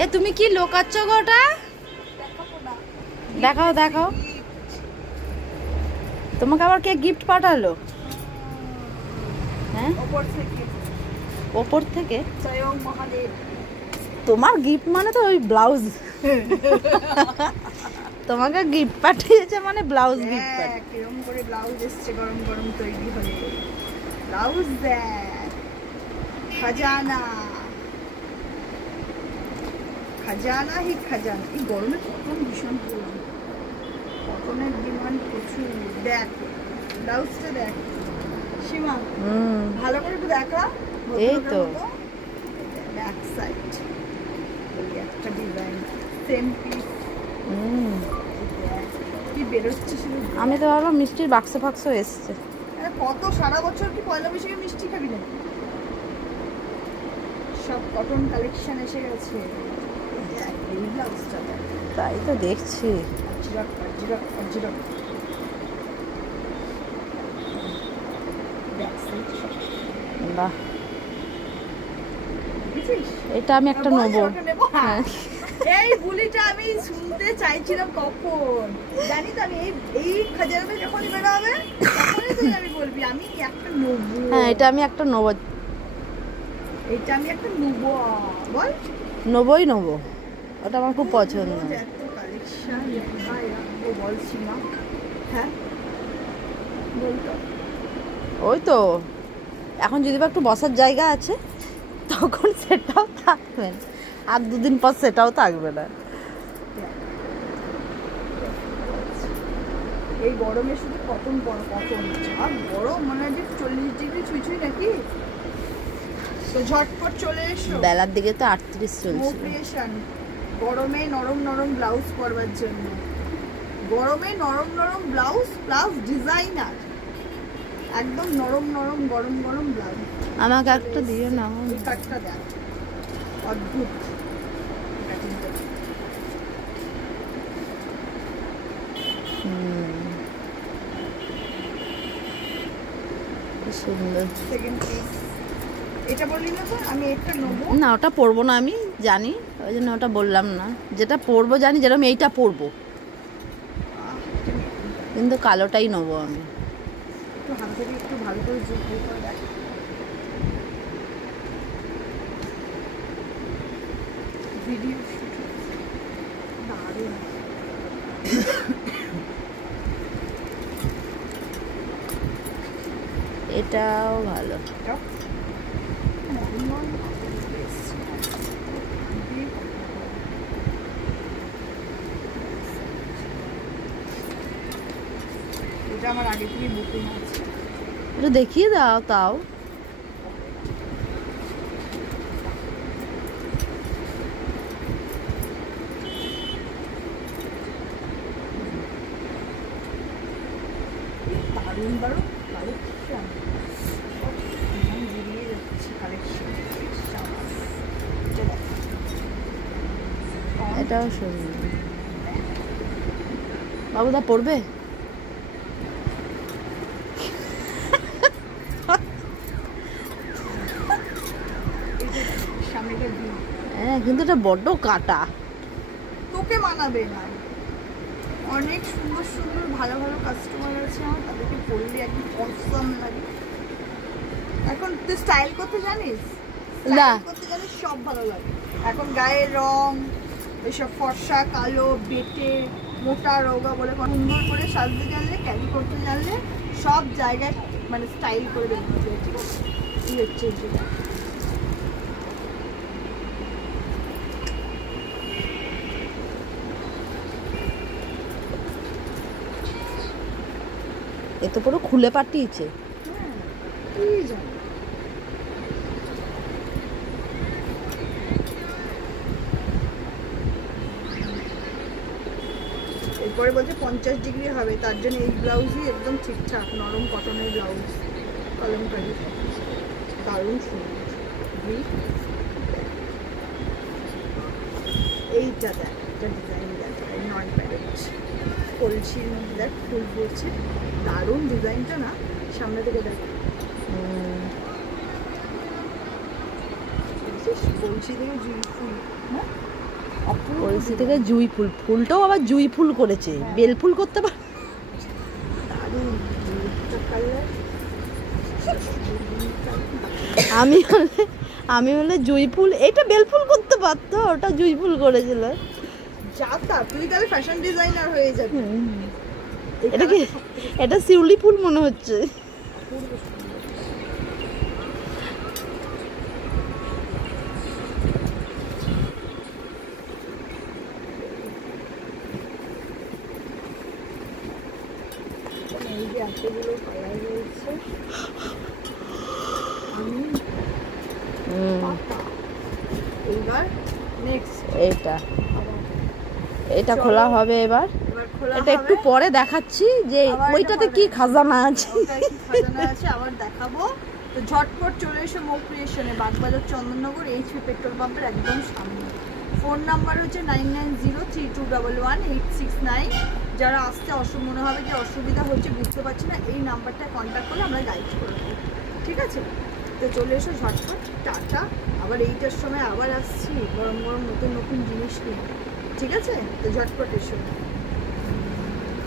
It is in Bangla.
এ তুমি কি লোকাচ্ছ গোটা? দেখাও দেখাও। তোমাকে আবার কে গিফট পাঠালো? হ্যাঁ, ওপর থেকে। তোমার গিফট মানে তো ওই ব্লাউজ। তোমাকে গিফট পাঠিয়েছে মানে ব্লাউজ গিফট পাঠিয়েছে। কিরকম করে ব্লাউজ এসছে গরম গরম তৈরি হয়ে। ব্লাউজ দেখ, খাজানা খাজানা হি খাজানা। এই গরমে কটন ভীষণ গরম, কটনের ডিমান্ড প্রচুর। দেখ ব্লাউজটা দেখ সীমা, ভালো করে একটু দেখা। এই তো ব্যাক সাইড একটা ডিজাইন, সেম পিস। কি বেরোচ্ছে শুধু। আমি তো ভাবলাম মিষ্টির বাক্স ফাক্স এসছে। কত সারা বছর কি পয়লা বৈশাখে মিষ্টি খাবি না? সব কটন কালেকশন এসে গেছে। এই ব্লাউজটা তাই তো দেখছি। জিরক জিরক জিরক ব্যাক সাইড। বাহ, এটা আমি একটা নেবো। হ্যাঁ, এই বুলিটা আমি শুনতে চাইছিলাম কখন, জানি তো আমি এই খাজানাটা যখনই বের হবে তখনই তুই আমি বলবি আমি একটা নেবো। হ্যাঁ, এটা আমি একটা নেবো। এটা আমি একটা নেবো, বল। নেবোই নেবো, ওটা আমার খুব পছন্দ। এত কালেকশন ও বল সীমা। হ্যাঁ বলতো, ওই তো এখন যদি বা একটু বসার জায়গা আছে তখন সেটাও থাকবে না, আর দুদিন পর সেটাও থাকবে না। এই গরমে শুধু কটন কটন, আর গরম মনে হয় যে 40 ডিগ্রি ছুঁই নাকি। তো ঝটপট চলে এসো। বেলার দিকে তো 38 চলছে। গরমে নরম নরম ব্লাউজ পরবার জন্য, গরমে নরম নরম ব্লাউজ প্লাস ডিজাইনার, একদম নরম নরম গরম গরম ব্লাউজ। আমাকে একটা দিও না। এই কাটটা দেখ, অদ্ভুত। সুন্দর। সেকেন্ড পিস এটা বললি না তো, আমি এটা নেবো না, ওটা পরবো না, আমি জানি, ওই জন্য ওটা বললাম না। যেটা পরবো জানি, যেরকম এইটা পরবো, কিন্তু কালোটাই নেবো আমি। একটু হাত থেকে একটু ভালো করে জুম করে দেখ। ভিডিও দারুণ। এটাও ভালো। এটা আমার আগে থেকে বুকিং আছে। এটা দেখিয়ে দাও তাও। দারুণ দারুণ কালেকশন, বেরিয়ে যাচ্ছে কালেকশন। এটাও সুন্দর। বাবুদা পড়বে? হ্যাঁ, কিন্তু এটা বড্ড কাটা, তোকে মানাবে না। অনেক সুন্দর সুন্দর ভালো ভালো কাস্টমার আছে আমার, তাদেরকে পরলে একদম অসম লাগে। এখন তুই স্টাইল করতে জানিস? না, করতে জানিস সব ভালো লাগে। এখন গায়ের রং এসব ফর্সা কালো বেটে মোটা রোগা বলে সুন্দর করে সাজতে জানলে, ক্যারি করতে জানলে সব জায়গায় মানে স্টাইল করে দেখতে চাই। ঠিক আছে, এই হচ্ছে যেটা। এ তো পুরো খুলে পাঠিয়েছে। এরপরে বলছে 50 ডিগ্রি হবে, তার জন্য এই ব্লাউজই একদম ঠিকঠাক, নরম কটনের ব্লাউজ, কলমকারি, দারুণ সুন্দর। এইটা দেখ, একটা ডিজাইন দেখ, নট ব্যাড, কলসির মধ্যে দেখ ফুল পড়ছে, দারুণ ডিজাইনটা না, সামনে থেকে দেখ। কলসি থেকে জুঁই ফুল, হ্যাঁ অপূর্ব কলসি থেকে জুঁই ফুল, ফুলটাও আবার জুঁই ফুল করেছে, বেল ফুল করতে পারে। দারুণ কালার। আমি হলে জুঁই ফুল, এটা বেল ফুল করতে পারতো, ওটা জুঁই ফুল করেছিল। যা তা, তুই তাহলে ফ্যাশন ডিজাইনার হয়ে যাবি। এটা কি, এটা শিউলি ফুল মনে হচ্ছে। এই যে এতগুলো কালার রয়েছে। আমি পাতা। এইবার নেক্সট এটা খোলা হবে এবার। এটা একটু পরে দেখাচ্ছি যে ওইটাতে কি খাজানা আছে। খাজানা আছে আবার দেখাবো। তো ঝটপট চলে এসো মৌ ক্রিয়েশনে, বাগবাজার চন্দননগর এইচপি পেট্রোল পাম্পের একদম সামনে। ফোন নাম্বার হচ্ছে 9903211869। যারা আসতে মনে হবে যে অসুবিধা হচ্ছে, বুঝতে পারছি না, এই নাম্বারটা কন্ট্যাক্ট করলে আমরা গাইড করে দেবো, ঠিক আছে? তো চলে এসো ঝটপট। টাটা। আবার এইটার সময় আবার আসছি গরম গরম নতুন নতুন জিনিস নিয়ে, ঠিক আছে? তো ঝটপট এসো।